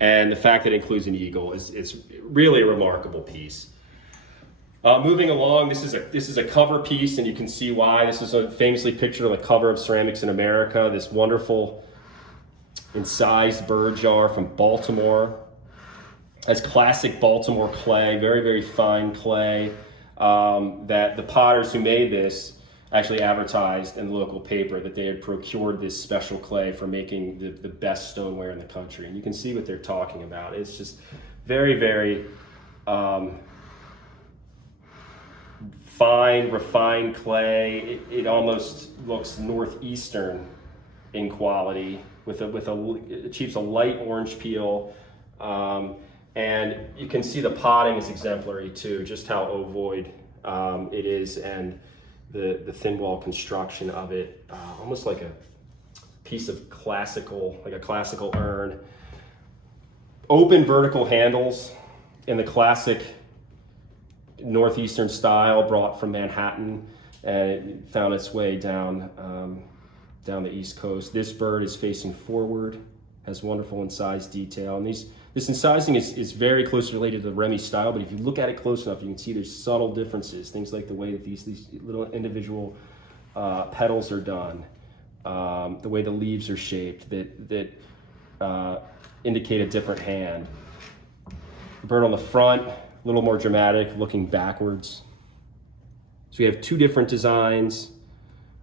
And the fact that it includes an eagle is really a remarkable piece. Moving along, this is a cover piece, and you can see why. This is a famously pictured on the cover of Ceramics in America, this wonderful incised bird jar from Baltimore. It's classic Baltimore clay, very, very fine clay, that the potters who made this actually advertised in the local paper that they had procured this special clay for making the best stoneware in the country. And you can see what they're talking about. It's just very, very fine, refined clay. It almost looks northeastern in quality it achieves a light orange peel. And you can see the potting is exemplary too, just how ovoid it is, and the thin wall construction of it, almost like a piece of classical urn. Open vertical handles in the classic northeastern style, brought from Manhattan, and it found its way down the East Coast. This bird is facing forward, has wonderful incised detail, and this incising is very closely related to the Remy style, but if you look at it close enough, you can see there's subtle differences, things like the way that these little individual petals are done, the way the leaves are shaped that indicate a different hand. The bird on the front, a little more dramatic, looking backwards. So we have two different designs,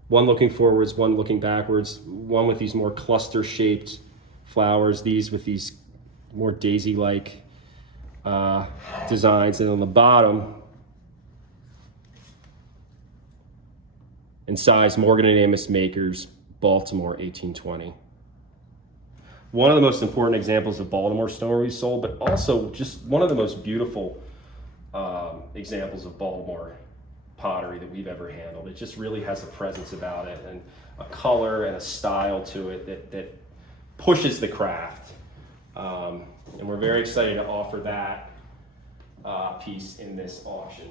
one looking forwards, one looking backwards, one with these more cluster-shaped flowers, these with these more daisy-like designs, and on the bottom, incised Morgan and Amos Makers, Baltimore, 1820. One of the most important examples of Baltimore stoneware we sold, but also just one of the most beautiful examples of Baltimore pottery that we've ever handled. It just really has a presence about it, and a color and a style to it that pushes the craft. And we're very excited to offer that piece in this auction.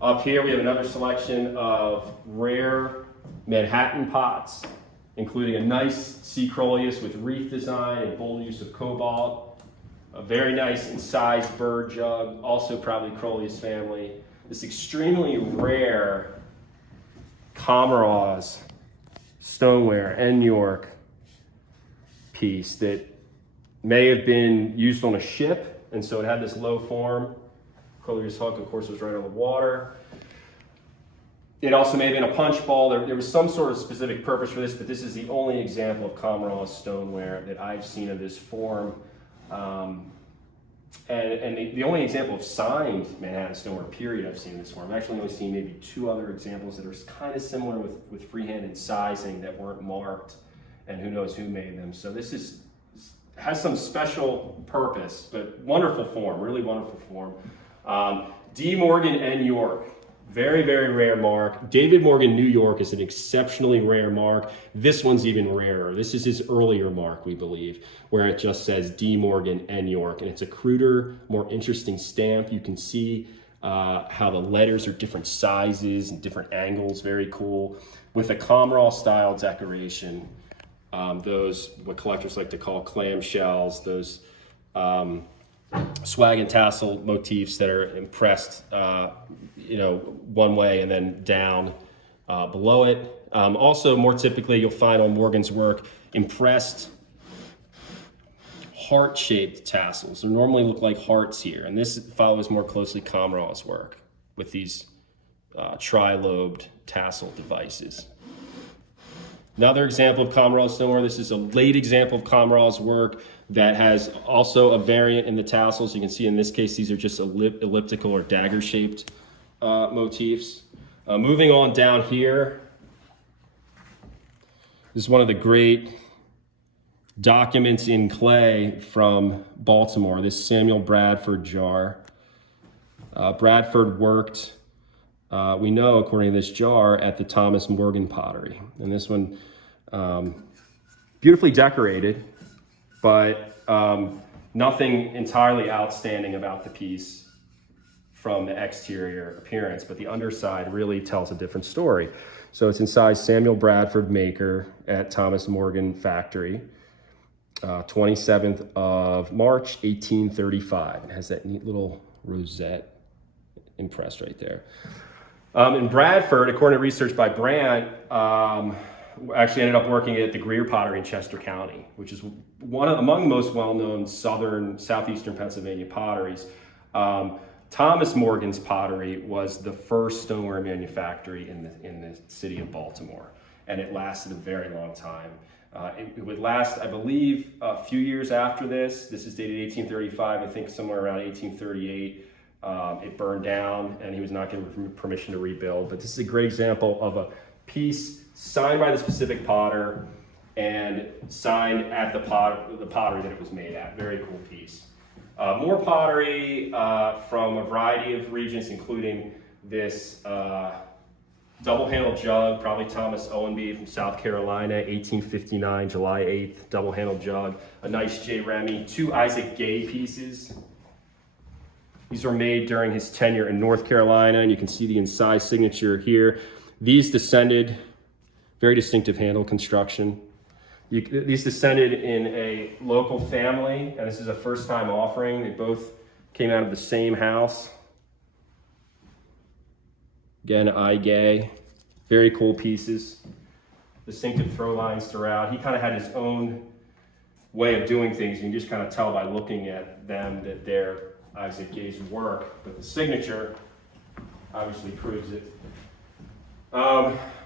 Up here we have another selection of rare Manhattan pots, including a nice C. Crolius with wreath design and bold use of cobalt, a very nice incised bird jug, also probably Crolius family, this extremely rare Comoros stoneware and New York piece that may have been used on a ship, and so it had this low form. Crolius hook, of course, was right on the water. It also may have been a punch ball. There was some sort of specific purpose for this, but this is the only example of Comoros stoneware that I've seen of this form. And the only example of signed Manhattan stoneware, period, I've seen in this form. I've actually only seen maybe two other examples that are kind of similar with freehand incising that weren't marked, and who knows who made them. So this has some special purpose, but wonderful form, really wonderful form. D. Morgan N. York. Very, very rare mark. David Morgan, New York is an exceptionally rare mark. This one's even rarer. This is his earlier mark, we believe, where it just says D. Morgan, N. York. And it's a cruder, more interesting stamp. You can see how the letters are different sizes and different angles. Very cool. With a Comoros style decoration, those, what collectors like to call clamshells, those swag and tassel motifs that are impressed, one way and then down below it. Also, more typically, you'll find on Morgan's work impressed heart-shaped tassels. They normally look like hearts here, and this follows more closely Comoros work with these tri-lobed tassel devices. Another example of Comoros stoneware. This is a late example of Comoros work that has also a variant in the tassels. You can see in this case, these are just elliptical or dagger-shaped motifs. Moving on down here, this is one of the great documents in clay from Baltimore, this Samuel Bradford jar. Bradford worked, we know according to this jar, at the Thomas Morgan Pottery. And this one, beautifully decorated, but nothing entirely outstanding about the piece from the exterior appearance, but the underside really tells a different story. So it's in size Samuel Bradford maker at Thomas Morgan Factory, 27th of March, 1835. It has that neat little rosette impressed right there. In Bradford, according to research by Brandt, actually ended up working at the Greer Pottery in Chester County, which is among the most well-known southeastern Pennsylvania potteries. Thomas Morgan's Pottery was the first stoneware manufactory in the city of Baltimore, and it lasted a very long time. It would last, I believe, a few years after this. This is dated 1835, I think somewhere around 1838. It burned down, and he was not given permission to rebuild. But this is a great example of a piece signed by the specific potter and signed at the pottery that it was made at. Very cool piece. More pottery from a variety of regions, including this double-handled jug, probably Thomas Owen B from South Carolina, 1859, July 8th, double-handled jug. A nice J. Remy, 2 Isaac Gay pieces. These were made during his tenure in North Carolina, and you can see the incised signature here. These descended, very distinctive handle construction. These descended in a local family, and this is a first-time offering. They both came out of the same house. Again, I Gay. Very cool pieces. Distinctive throw lines throughout. He kind of had his own way of doing things. You can just kind of tell by looking at them that they're Isaac Gay's work, but the signature obviously proves it.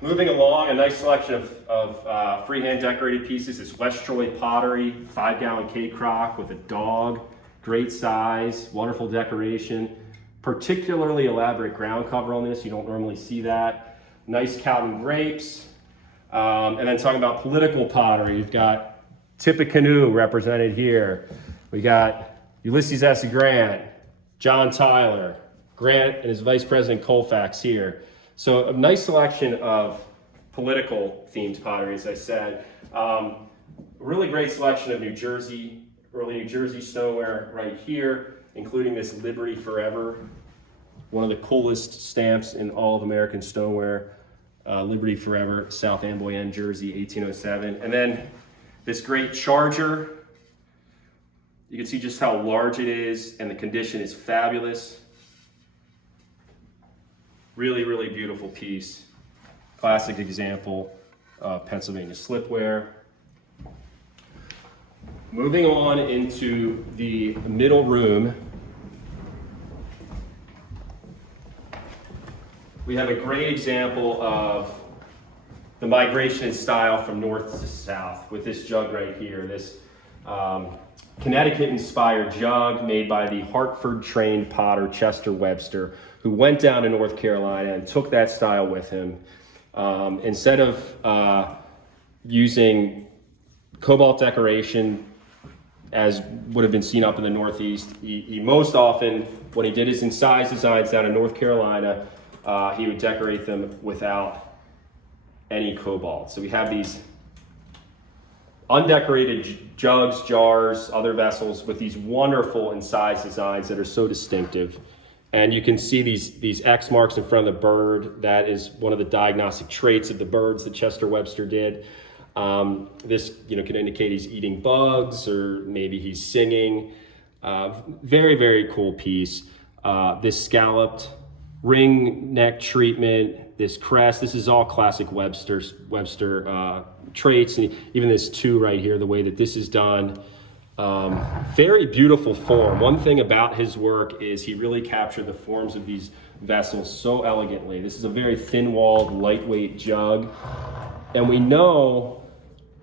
Moving along, a nice selection of freehand decorated pieces. This West Troy Pottery, 5-gallon cake crock with a dog, great size, wonderful decoration, particularly elaborate ground cover on this. You don't normally see that. Nice Cowden grapes. And then talking about political pottery, you've got Tippecanoe represented here. We got Ulysses S. Grant, John Tyler, Grant and his Vice President Colfax here. So a nice selection of political themed pottery, as I said. Really great selection of New Jersey, early New Jersey stoneware right here, including this Liberty Forever, one of the coolest stamps in all of American stoneware. Liberty Forever, South Amboy, Jersey, 1807. And then this great Charger. You can see just how large it is, and the condition is fabulous. Really, really beautiful piece. Classic example of Pennsylvania slipware. Moving on into the middle room, we have a great example of the migration in style from north to south with this jug right here. This Connecticut-inspired jug made by the Hartford-trained potter Chester Webster, who went down to North Carolina and took that style with him. Instead of using cobalt decoration, as would have been seen up in the Northeast, he most often, when he did his incised designs down in North Carolina, he would decorate them without any cobalt. So we have these undecorated jugs, jars, other vessels with these wonderful incised designs that are so distinctive. And you can see these X marks in front of the bird. That is one of the diagnostic traits of the birds that Chester Webster did. This can indicate he's eating bugs, or maybe he's singing. Very, very cool piece. This scalloped ring neck treatment, this crest, this is all classic Webster traits, and even this two right here, the way that this is done. Very beautiful form. One thing about his work is he really captured the forms of these vessels so elegantly. This is a very thin-walled, lightweight jug, and we know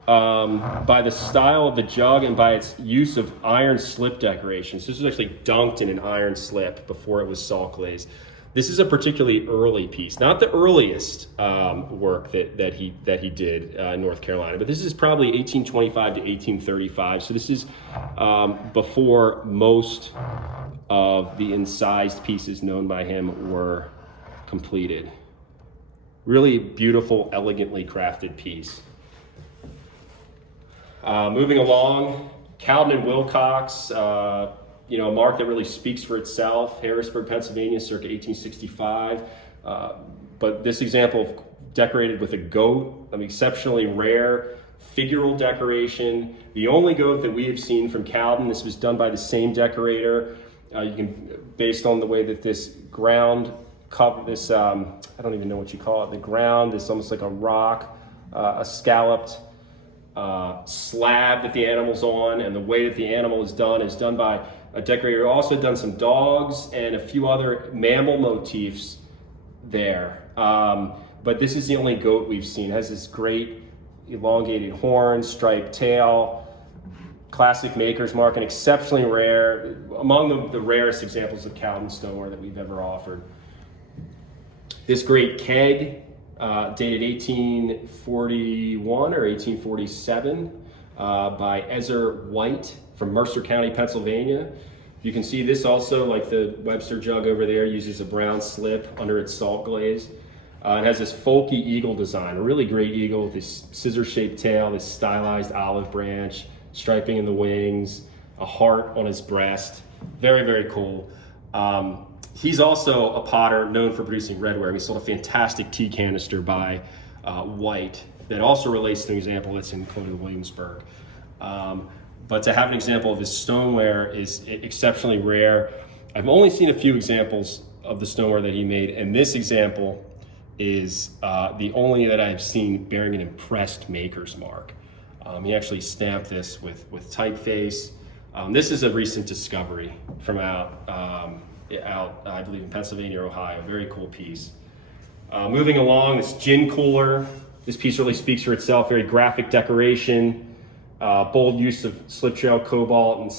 by the style of the jug and by its use of iron slip decorations. This was actually dunked in an iron slip before it was salt glazed. This is a particularly early piece, not the earliest work that he did in North Carolina, but this is probably 1825 to 1835. So this is before most of the incised pieces known by him were completed. Really beautiful, elegantly crafted piece. Moving along, Cowden and Wilcox, a mark that really speaks for itself. Harrisburg, Pennsylvania, circa 1865. But this example decorated with a goat, exceptionally rare figural decoration. The only goat that we have seen from Cowden. This was done by the same decorator. Based on the way that this ground cover, this I don't even know what you call it. The ground is almost like a rock, a scalloped slab that the animal's on, and the way that the animal is done by a decorator who also done some dogs and a few other mammal motifs there. But this is the only goat we've seen. It has this great elongated horn, striped tail, classic maker's mark, and exceptionally rare, among the rarest examples of Cowden stoneware that we've ever offered. This great keg, dated 1841 or 1847 by Ezra White from Mercer County, Pennsylvania. You can see this also, like the Webster jug over there, uses a brown slip under its salt glaze. It has this folky eagle design, a really great eagle with this scissor-shaped tail, this stylized olive branch, striping in the wings, a heart on his breast. Very, very cool. He's also a potter known for producing redware. He sold a fantastic tea canister by White that also relates to an example that's included in Williamsburg. But to have an example of his stoneware is exceptionally rare. I've only seen a few examples of the stoneware that he made, and this example is the only that I've seen bearing an impressed maker's mark. He actually stamped this with typeface. This is a recent discovery from out, I believe, in Pennsylvania or Ohio. Very cool piece. Moving along, this gin cooler. This piece really speaks for itself. Very graphic decoration, bold use of slip trail cobalt and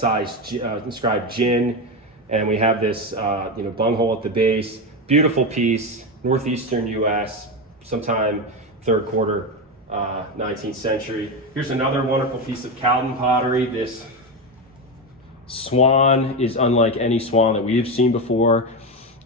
inscribed gin. And we have this bunghole at the base. Beautiful piece, northeastern U.S., sometime third quarter 19th century. Here's another wonderful piece of Cowden pottery. This Swan is unlike any swan that we've seen before.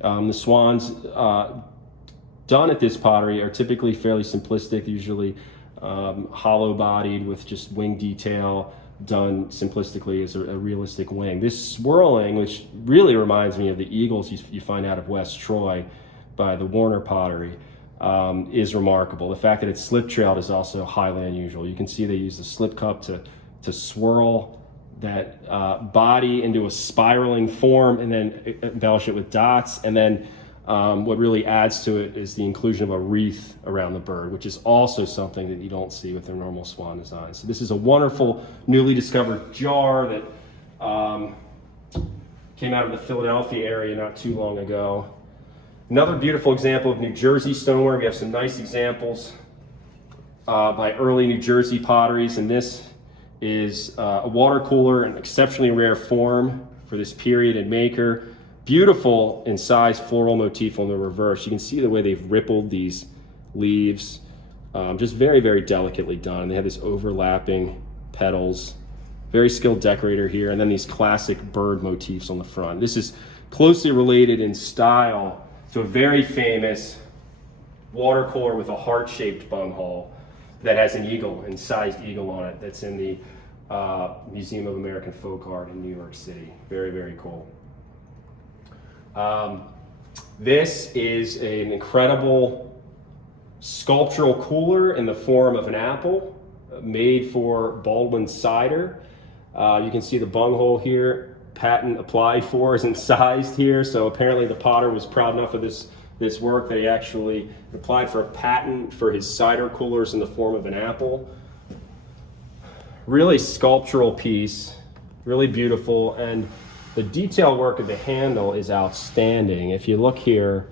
The swans done at this pottery are typically fairly simplistic, usually hollow-bodied with just wing detail done simplistically as a realistic wing. This swirling, which really reminds me of the eagles you find out of West Troy by the Warner pottery, is remarkable. The fact that it's slip-trailed is also highly unusual. You can see they use the slip cup to swirl that body into a spiraling form and then embellish it with dots. And then what really adds to it is the inclusion of a wreath around the bird, which is also something that you don't see with their normal swan design. So this is a wonderful newly discovered jar that came out of the Philadelphia area not too long ago. Another beautiful example of New Jersey stoneware. We have some nice examples by early New Jersey potteries, and this is a water cooler, an exceptionally rare form for this period and maker. Beautiful incised floral motif on the reverse. You can see the way they've rippled these leaves. Just very, very delicately done. They have this overlapping petals. Very skilled decorator here. And then these classic bird motifs on the front. This is closely related in style to a very famous water cooler with a heart-shaped bunghole that has an eagle, incised eagle on it, that's in the Museum of American Folk Art in New York City. Very, very cool. This is an incredible sculptural cooler in the form of an apple made for Baldwin cider. You can see the bunghole here, patent applied for, is incised here. So apparently the potter was proud enough of this work that he actually applied for a patent for his cider coolers in the form of an apple. Really sculptural piece, really beautiful, and the detail work of the handle is outstanding. If you look here,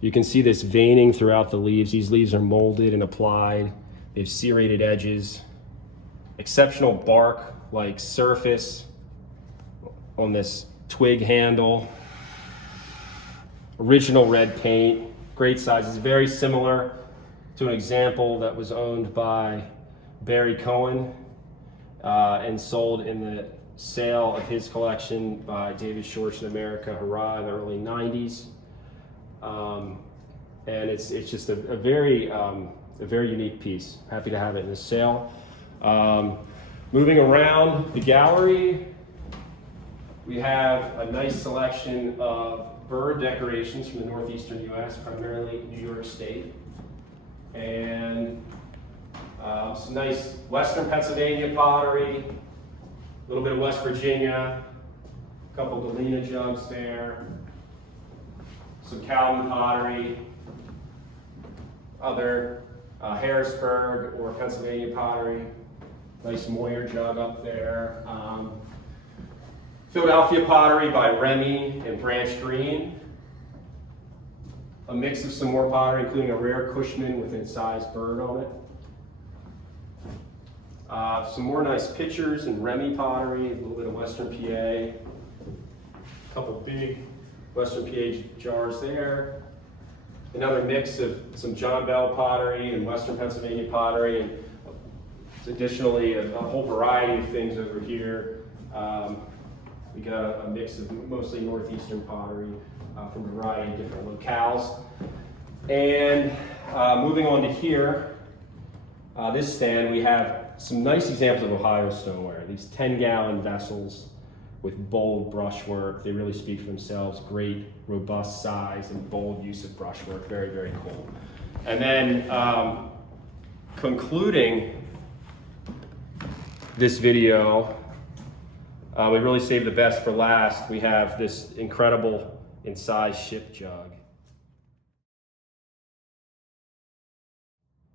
you can see this veining throughout the leaves. These leaves are molded and applied. They have serrated edges. Exceptional bark-like surface on this twig handle. original red paint, great size. It's very similar to an example that was owned by Barry Cohen and sold in the sale of his collection by David Shorsh in America, hurrah, in the early 90s. And it's just a very unique piece. Happy to have it in the sale. Moving around the gallery, we have a nice selection of bird decorations from the northeastern U.S., primarily New York State, and some nice western Pennsylvania pottery, a little bit of West Virginia, a couple Galena jugs there, some Calvin pottery, other Harrisburg or Pennsylvania pottery, nice Moyer jug up there. Philadelphia pottery by Remy and Branch Green. A mix of some more pottery, including a rare Cushman with an incised bird on it. Some more nice pitchers and Remy pottery, a little bit of Western PA. A couple big Western PA jars there. Another mix of some John Bell pottery and Western Pennsylvania pottery, and additionally a whole variety of things over here. We got a mix of mostly northeastern pottery from a variety of different locales. And moving on to here, this stand, we have some nice examples of Ohio stoneware. These 10-gallon vessels with bold brushwork. They really speak for themselves. Great, robust size and bold use of brushwork. Very, very cool. And then concluding this video, we really saved the best for last. We have this incredible incised ship jug.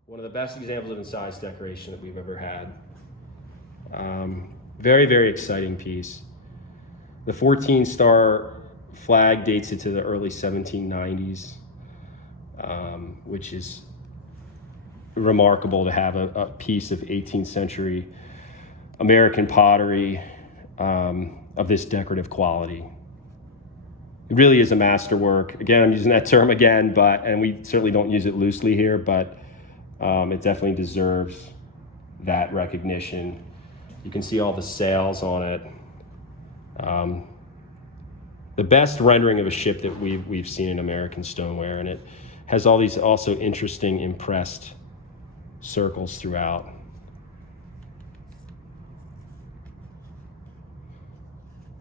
One of the best examples of incised decoration that we've ever had. Very, very exciting piece. The 14-star flag dates it to the early 1790s, which is remarkable to have a piece of 18th century American pottery of this decorative quality. It really is a masterwork. Again, I'm using that term again, and we certainly don't use it loosely here, but it definitely deserves that recognition. You can see all the sails on it. The best rendering of a ship that we've seen in American stoneware, and it has all these also interesting impressed circles throughout.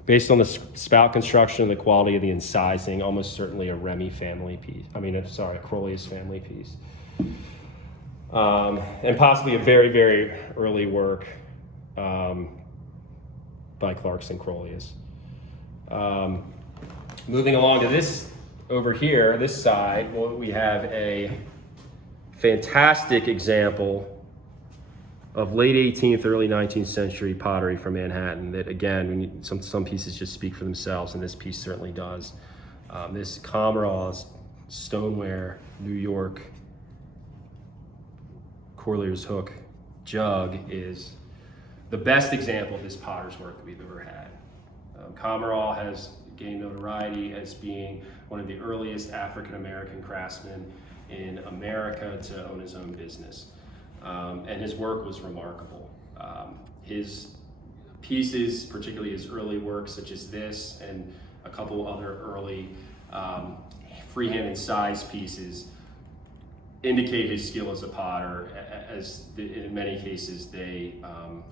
Based on the spout construction and the quality of the incising, almost certainly a Remy family piece. A Crolius family piece. And possibly a very, very early work by Clarkson Crolius. Moving along to this over here, this side, we have a fantastic example of late 18th, early 19th century pottery from Manhattan that, again, some pieces just speak for themselves, and this piece certainly does. This Comeraw's Stoneware, New York, Corlier's Hook jug is the best example of this potter's work that we've ever had. Comerow has gained notoriety as being one of the earliest African-American craftsmen in America to own his own business. And his work was remarkable. His pieces, particularly his early works such as this and a couple other early freehand incised pieces, indicate his skill as a potter, as in many cases they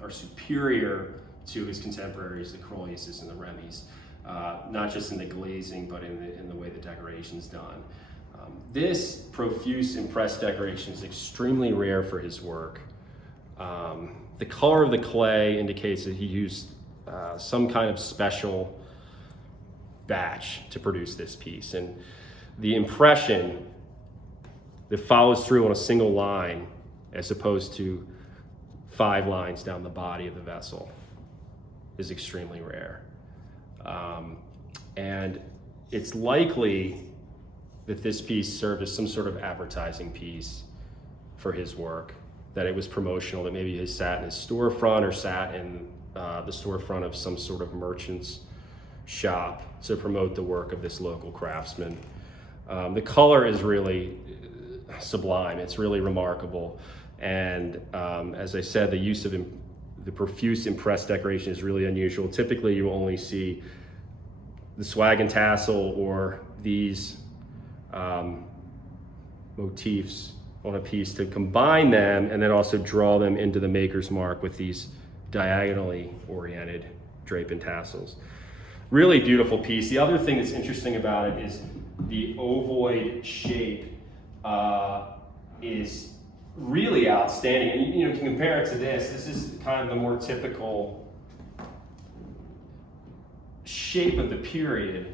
are superior to his contemporaries, the Croliuses and the Remys, not just in the glazing, but in the way the decoration's done. This profuse impressed decoration is extremely rare for his work. The color of the clay indicates that he used some kind of special batch to produce this piece. And the impression that follows through on a single line as opposed to 5 lines down the body of the vessel is extremely rare. And it's likely that this piece served as some sort of advertising piece for his work, that it was promotional, that maybe he sat in his storefront or sat in the storefront of some sort of merchant's shop to promote the work of this local craftsman. The color is really sublime. It's really remarkable. And as I said, the use of the profuse impressed decoration is really unusual. Typically, you only see the swag and tassel or these motifs on a piece to combine them and then also draw them into the maker's mark with these diagonally oriented drape and tassels. Really beautiful piece. The other thing that's interesting about it is the ovoid shape is really outstanding. And you can compare it to this. This is kind of the more typical shape of the period.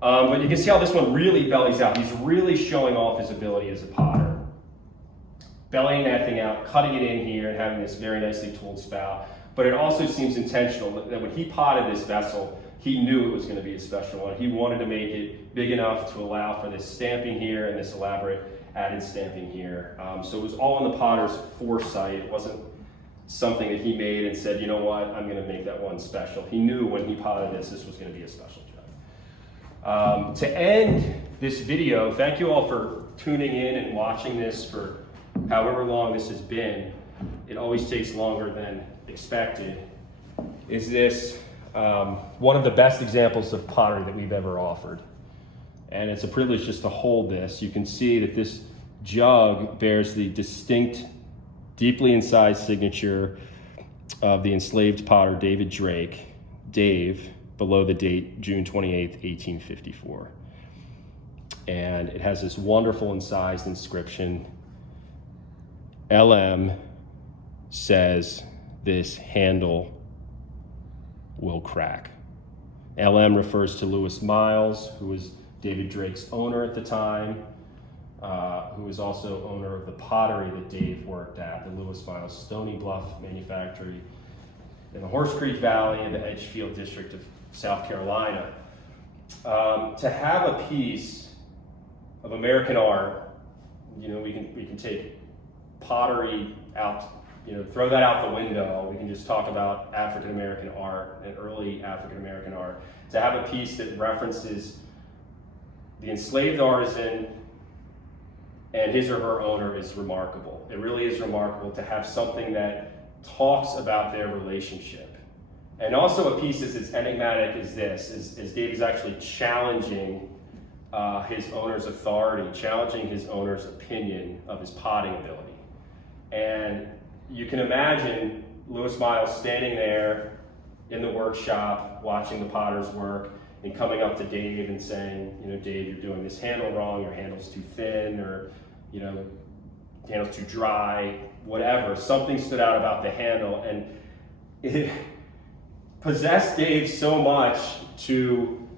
But you can see how this one really bellies out. He's really showing off his ability as a potter. Bellying that thing out, cutting it in here, and having this very nicely tooled spout. But it also seems intentional that when he potted this vessel, he knew it was going to be a special one. He wanted to make it big enough to allow for this stamping here and this elaborate added stamping here. So it was all in the potter's foresight. It wasn't something that he made and said, you know what, I'm going to make that one special. He knew when he potted this was going to be a special jug. To end this video, thank you all for tuning in and watching this for however long this has been. It always takes longer than expected. Is this one of the best examples of pottery that we've ever offered? And it's a privilege just to hold this. You can see that this jug bears the distinct, deeply incised signature of the enslaved potter David Drake, Dave, below the date June 28th, 1854. And it has this wonderful incised inscription. LM says this handle will crack. LM refers to Lewis Miles, who was David Drake's owner at the time, who was also owner of the pottery that Dave worked at, the Lewis Miles Stony Bluff Manufactory in the Horse Creek Valley in the Edgefield district of South Carolina. To have a piece of American art, we can take pottery out, throw that out the window. We can just talk about African American art and early African American art. To have a piece that references the enslaved artisan and his or her owner is remarkable. It really is remarkable to have something that talks about their relationship. And also a piece that's as enigmatic as this, as Dave is actually challenging his owner's authority, challenging his owner's opinion of his potting ability. And you can imagine Lewis Miles standing there in the workshop, watching the potters work, and coming up to Dave and saying, Dave, you're doing this handle wrong, your handle's too thin, or, handle's too dry, whatever. Something stood out about the handle, and it possessed Dave so much to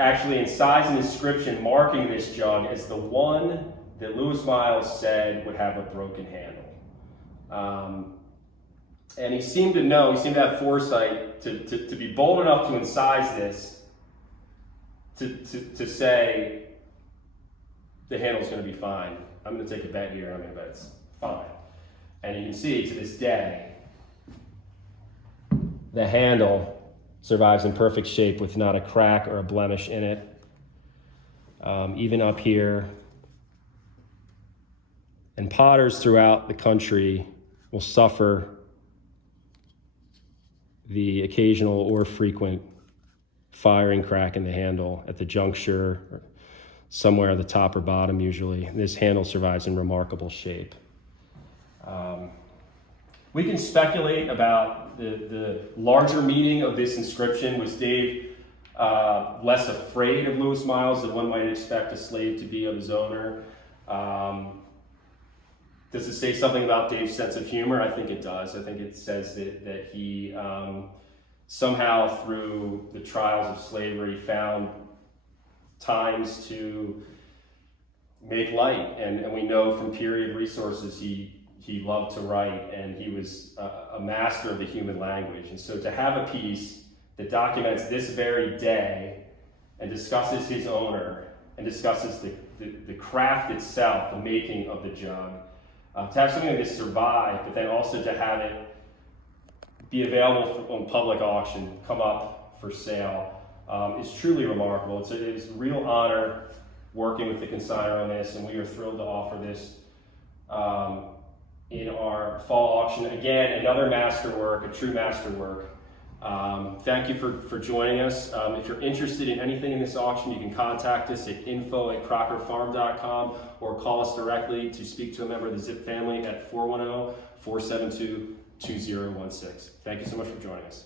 actually incise an inscription marking this jug as the one that Lewis Miles said would have a broken handle. And he seemed to have foresight to be bold enough to incise this, to say the handle's going to be fine. I'm going to take a bet here. I'm going to bet it's fine. And you can see to this day, the handle survives in perfect shape with not a crack or a blemish in it. Even up here. And potters throughout the country will suffer the occasional or frequent firing crack in the handle at the juncture, or somewhere at the top or bottom usually. And this handle survives in remarkable shape. We can speculate about the larger meaning of this inscription. Was Dave less afraid of Lewis Miles than one might expect a slave to be of his owner? Does it say something about Dave's sense of humor? I think it does. I think it says that he somehow through the trials of slavery found times to make light. And we know from period resources he loved to write, and he was a master of the human language. And so to have a piece that documents this very day and discusses his owner and discusses the craft itself, the making of the jug, to have something like this survive, but then also to have it be available on public auction, come up for sale, is truly remarkable. It's a real honor working with the consignor on this, and we are thrilled to offer this in our fall auction. Again, another masterwork, a true masterwork. Thank you for joining us. If you're interested in anything in this auction, you can contact us at info@crockerfarm.com or call us directly to speak to a member of the Zip family at 410-472-2016. Thank you so much for joining us.